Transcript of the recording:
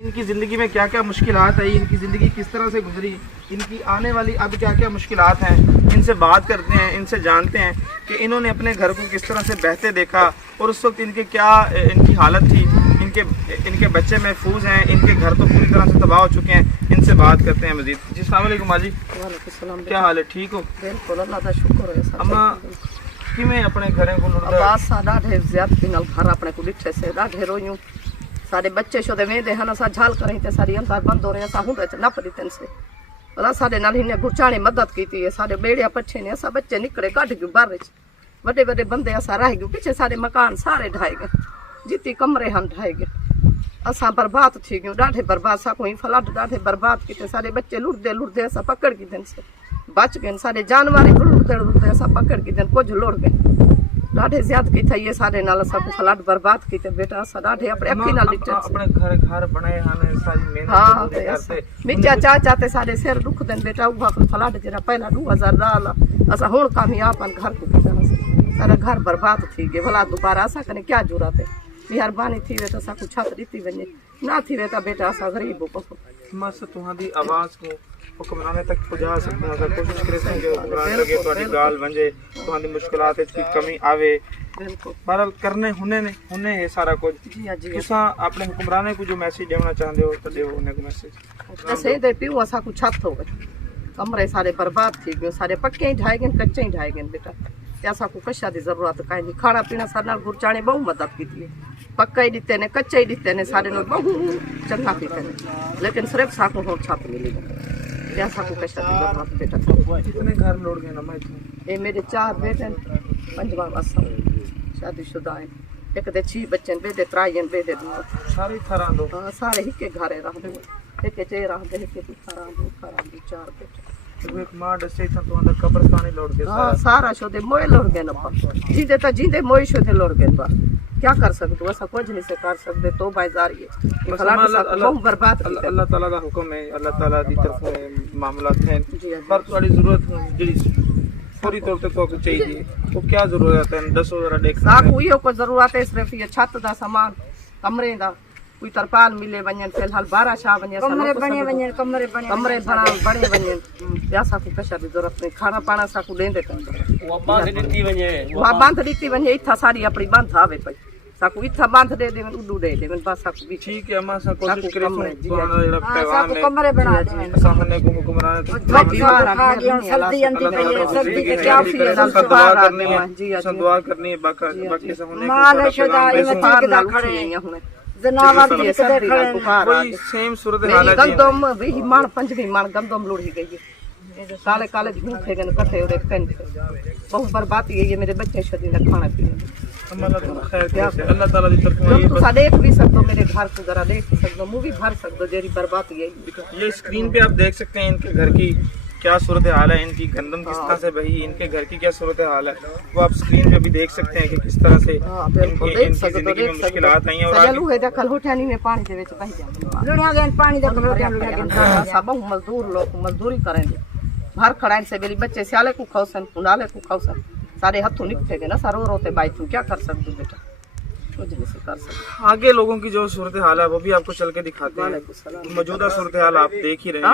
इनकी ज़िंदगी में क्या क्या मुश्किलात है, इनकी ज़िंदगी किस तरह से गुजरी, इनकी आने वाली अब क्या क्या मुश्किलात हैं, इनसे बात करते हैं, इनसे जानते हैं कि इन्होंने अपने घर को किस तरह से बहते देखा और उस वक्त इनकी हालत थी। इनके बच्चे महफूज हैं, इनके घर तो पूरी तरह से तबाह हो चुके हैं। इनसे बात करते हैं मजीद। जी अस्सलाम वालेकुम माँ जी, क्या हाल है, ठीक हो? बिल्कुल अल्लाह दा शुक्र है। अम्मा किवें अपने घरें को लुटदा आवाज़ सा ॾाढे ज़्यादती नाल घर अपने को ॾिठे से ॾाढे रोयूं। सारे बच्चे शोदे वेंदे हन, असां झाल करें ते सारी अंदर बंद हो रहे, असां हुंदे च नप दित्तन से भला साडे नाल हिने गुरचाणी मदद कीती है। साडे बेड़िया पट्ठे ने, असां बच्चे निकले कढ गए बाहर च, वड्डे वड्डे बंदे असां रह गए पिछे, सारे मकान सारे ढाए गए, जिती कमरे हम ढाए गए, असां बर्बाद थी गयूं, ॾाढे बर्बाद। साको ही फ्लड ॾाढे बर्बाद कीते, सारे बच्चे लुटदे लुटदे असां पकड़ कीधन से बच गए, सारे जानवर लुटदे लुटदे असां पकड़ कीधन, कुछ लुट गए। ॾाढे ज़्यादती थई है सारे नाल, असां को फ्लड बर्बाद कीते बेटा, असां ॾाढे अपने अखी नाल ॾिठे अपने घर बनाए हन, सारी मेहनत हाँ पूरी करते मिर्चा चाचा ते सारे सिर दुख देन बेटा। उहा फ्लड जरा पहला 2010 असां हुण कामयाब हन घर को कीधन, सारा घर बर्बाद थी गए। भला दोबारा असां कने क्या जरूरत है, मेहरबानी थी वे तो असां को छत ॾिती वञे, ना थी वे तो बेटा असां गरीब हो। बस तुहादी आवाज़ को हुक्मराने तक पहुंचा सकते हैं, कोशिश करें कि हुक्मरान लगे तुहाडी गाल वंजे, तुहादी मुश्किलात विच कोई कमी आवे। बिल्कुल बहरहाल करने हुने ये सारा कुछ। जी जी तुसां अपने हुक्मराने को जो मैसेज देना चाहते हो तो देओ उन्हें को मैसेज। ऐसे दे पियो असां को छत हो गए, कमरे सारे बर्बाद थी गए, सारे पक्के ही ढाए गए, कच्चे ही ढाए गए बेटा। ते असां को कशा दी जरूरत काई नहीं, खाना पीना सारे नाल गुरचाणी बहु मदद की थी, पक्का ही दिते ने कच्चे ही दिते ने, सारे नाल बहु चंगा कीते ने, लेकिन सिर्फ साको होर छत मिली ते असां को कशा दी जरूरत बेटा। कितने घर लौट गए ना मैं ये मेरे 4 बेटे, 5वां असां शादीशुदा है, एक दे 6 बच्चे बेटे, 3 बेटे, सारी तरह दो हाँ सारे हिके घरे रहंदे, हिके चे रहंदे, हिके पिता रहंदे, 4 बेटे। तो एक मां दसे था तो अंदर कब्रिस्तान ही लौट गए हाँ सारा शोदे मोए लुट गए ना, जींदे तो जींदे मोए शोदे लुट गए बा। क्या कर सकते हो, ऐसा कुछ नहीं से कर सकते, तो बाजारी है बहुत बर्बाद। अल्लाह ताला दा हुक्म है, अल्लाह ताला दी तरफ मामलात हैं, पर थोड़ी जरूरत जी पूरी तौर पे को चाहिए, वो क्या जरूरत है दसो जरा देख। साकू यो को जरूरत है सिर्फ ये छत दा सामान, कमरे दा कोई तरपाल मिले वञन, फिलहाल 12 शाह वञे, कमरे बने वञन, कमरे बणे वञन, या साकू कशा दी जरूरत नहीं, खाना पाना साकू देंदे कंदे वो बांध ॾिती वञे, इथा सारी अपनी बांध आवे पई, साकू इथा बांध दे देवन, उडू दे देवन, बस साकू भी ठीक है। अम्मा सा कोशिश करे तुम्हारा जेड़ा हां पैगाम है कमरे बना दे, असा हने को हुक्मरान बीमार आ गया, सर्दी आंदी पई है, सर्दी के क्या फिर दुआ करनी है, दुआ करनी है, बाकी सब होने माल शुदा इमती के खड़े हैं हुन जनावर भी कदे खड़े, कोई सेम सूरत हाल है जी। गंदम वही माण 5वीं माण गंदम लुढ़ी गई है, काले काले भूखे गन कट्ठे और पेन बहुत बर्बादी है ये मेरे बच्चे शदी न खाना पीना। अल्लाह खैर करे, अल्लाह ताला दी तरफ तो देख भी सकते हो, मेरे घर को जरा देख सकते हो, मूवी भर सकते हो, जेरी बर्बादी है। ये स्क्रीन पे आप देख सकते हैं इनके घर की क्या सूरत हाल है, इनकी गंदम किस तरह से बही, इनके घर की क्या सूरत हाल है, वो आप स्क्रीन पे भी देख सकते हैं कि किस तरह से इनकी जिंदगी में मुश्किलात आई हैं। और चलू है कल होठियानी में पानी दे विच बह जांदे, लुढ़िया गए पानी दे लुढ़िया सब मजदूर लोग मजदूरी करेंगे, भर खड़ाइन से मेरी बच्चे सियाले को खौसन, पुनाले को खौसन, सारे हथों निकलेंगे ना, सारो रोते बाई तू क्या कर सकते बेटा, कुछ नहीं कर सकते। आगे लोगों की जो सूरत हाल है वो भी आपको चल के दिखाते हैं, मौजूदा सूरत हाल आप देख ही रहे हैं।